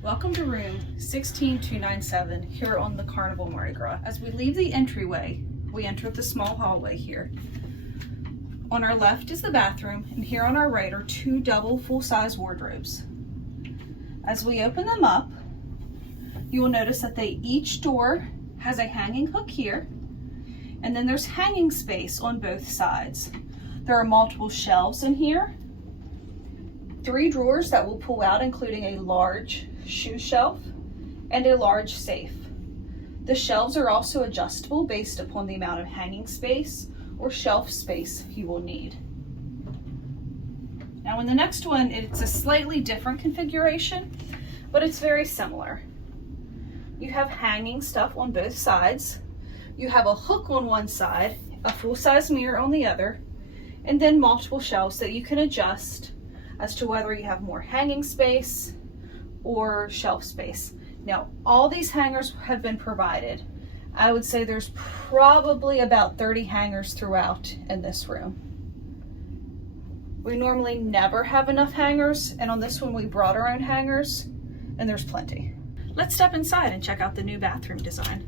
Welcome to room 16297 here on the Carnival Mardi Gras. As we leave the entryway, we enter the small hallway here. On our left is the bathroom, and here on our right are two double full-size wardrobes. As we open them up, you will notice that each door has a hanging hook here, and then there's hanging space on both sides. There are multiple shelves in here, 3 drawers that will pull out, including a large shoe shelf and a large safe. The shelves are also adjustable based upon the amount of hanging space or shelf space you will need. Now in the next one, it's a slightly different configuration, but it's very similar. You have hanging stuff on both sides. You have a hook on one side, a full-size mirror on the other, and then multiple shelves that you can adjust as to whether you have more hanging space or shelf space. Now, all these hangers have been provided. I would say there's probably about 30 hangers throughout in this room. We normally never have enough hangers, and on this one we brought our own hangers, and there's plenty. Let's step inside and check out the new bathroom design.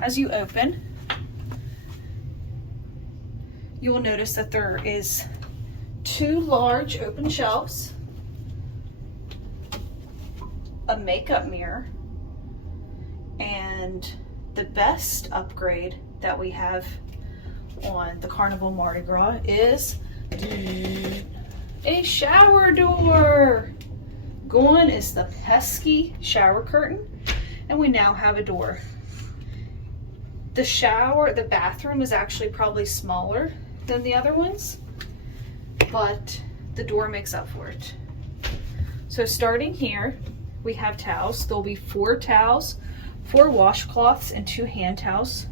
As you open, you will notice that there is 2 large open shelves, a makeup mirror, and the best upgrade that we have on the Carnival Mardi Gras is a shower door. Gone is the pesky shower curtain, and we now have a door. The bathroom is actually probably smaller than the other ones, but the door makes up for it. So starting here, we have towels. There'll be 4 towels, 4 washcloths, and 2 hand towels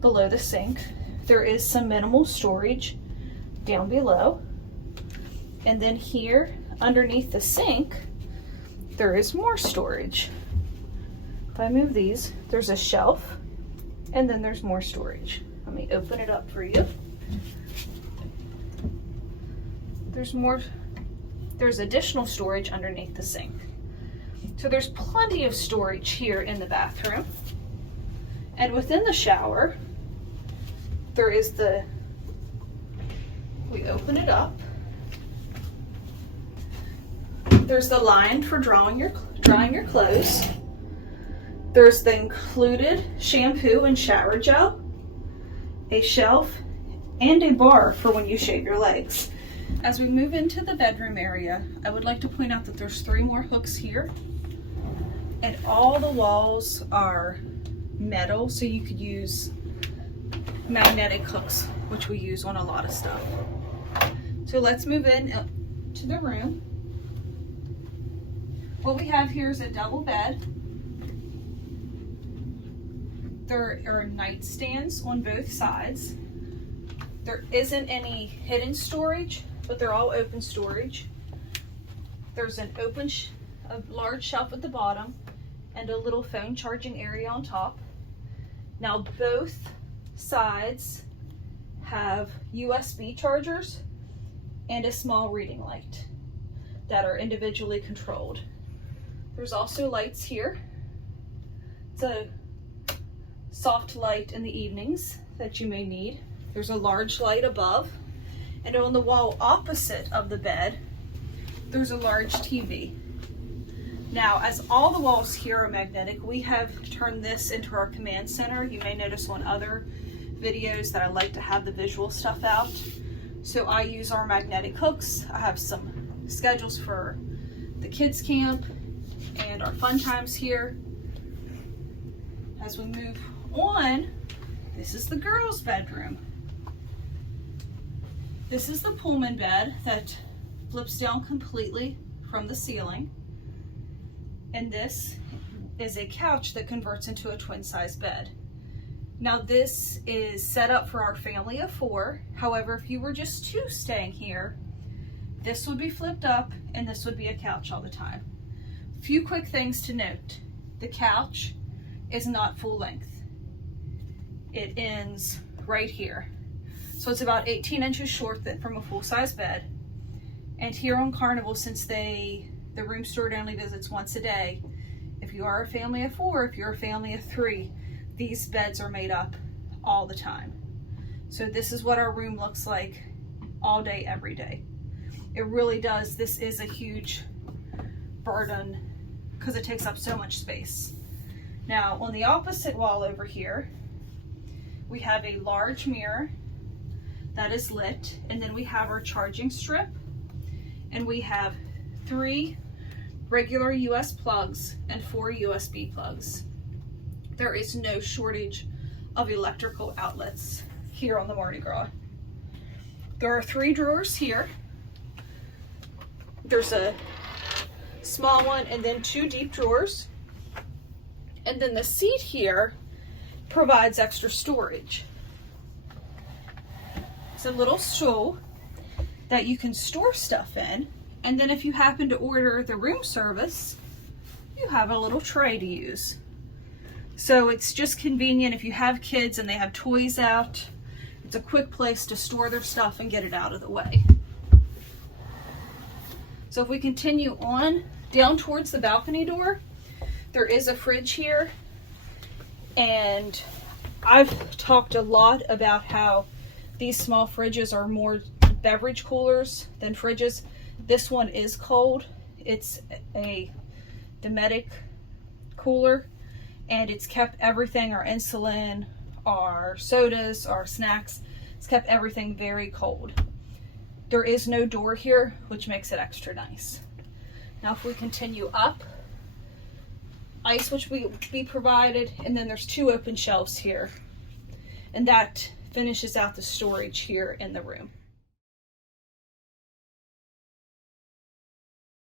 below the sink. There is some minimal storage down below. And then here, underneath the sink, there is more storage. If I move these, there's a shelf, and then there's more storage. Let me open it up for you. There's additional storage underneath the sink. So there's plenty of storage here in the bathroom. And within the shower, there is we open it up. There's the line for drying your clothes. There's the included shampoo and shower gel, a shelf, and a bar for when you shave your legs. As we move into the bedroom area, I would like to point out that there's 3 more hooks here, and all the walls are metal, so you could use magnetic hooks, which we use on a lot of stuff. So let's move in to the room. What we have here is a double bed. There are nightstands on both sides. There isn't any hidden storage, but they're all open storage. There's a large shelf at the bottom and a little phone charging area on top. Now both sides have USB chargers and a small reading light that are individually controlled. There's also lights here. It's a soft light in the evenings that you may need. There's a large light above, and on the wall opposite of the bed, there's a large TV. Now, as all the walls here are magnetic, we have turned this into our command center. You may notice on other videos that I like to have the visual stuff out. So I use our magnetic hooks. I have some schedules for the kids camp and our fun times here. As we move on, this is the girls' bedroom. This is the Pullman bed that flips down completely from the ceiling. And this is a couch that converts into a twin-size bed. Now this is set up for our family of 4. However, if you were just 2 staying here, this would be flipped up and this would be a couch all the time. Few quick things to note. The couch is not full length. It ends right here. So it's about 18 inches short from a full-size bed. And here on Carnival, since they're the room steward only visits once a day. If you are a family of 4, if you're a family of 3, these beds are made up all the time. So this is what our room looks like all day, every day. It really does. This is a huge burden because it takes up so much space. Now, on the opposite wall over here, we have a large mirror that is lit, and then we have our charging strip, and we have 3 regular US plugs and 4 USB plugs. There is no shortage of electrical outlets here on the Mardi Gras. There are 3 drawers here. There's a small one and then 2 deep drawers. And then the seat here provides extra storage. It's a little stool that you can store stuff in. And then if you happen to order the room service, you have a little tray to use. So it's just convenient if you have kids and they have toys out. It's a quick place to store their stuff and get it out of the way. So if we continue on down towards the balcony door, there is a fridge here. And I've talked a lot about how these small fridges are more beverage coolers than fridges. This one is cold. It's a Dometic cooler, and it's kept everything, our insulin, our sodas, our snacks, it's kept everything very cold. There is no door here, which makes it extra nice. Now if we continue up, ice which will be provided, and then there's 2 open shelves here, and that finishes out the storage here in the room.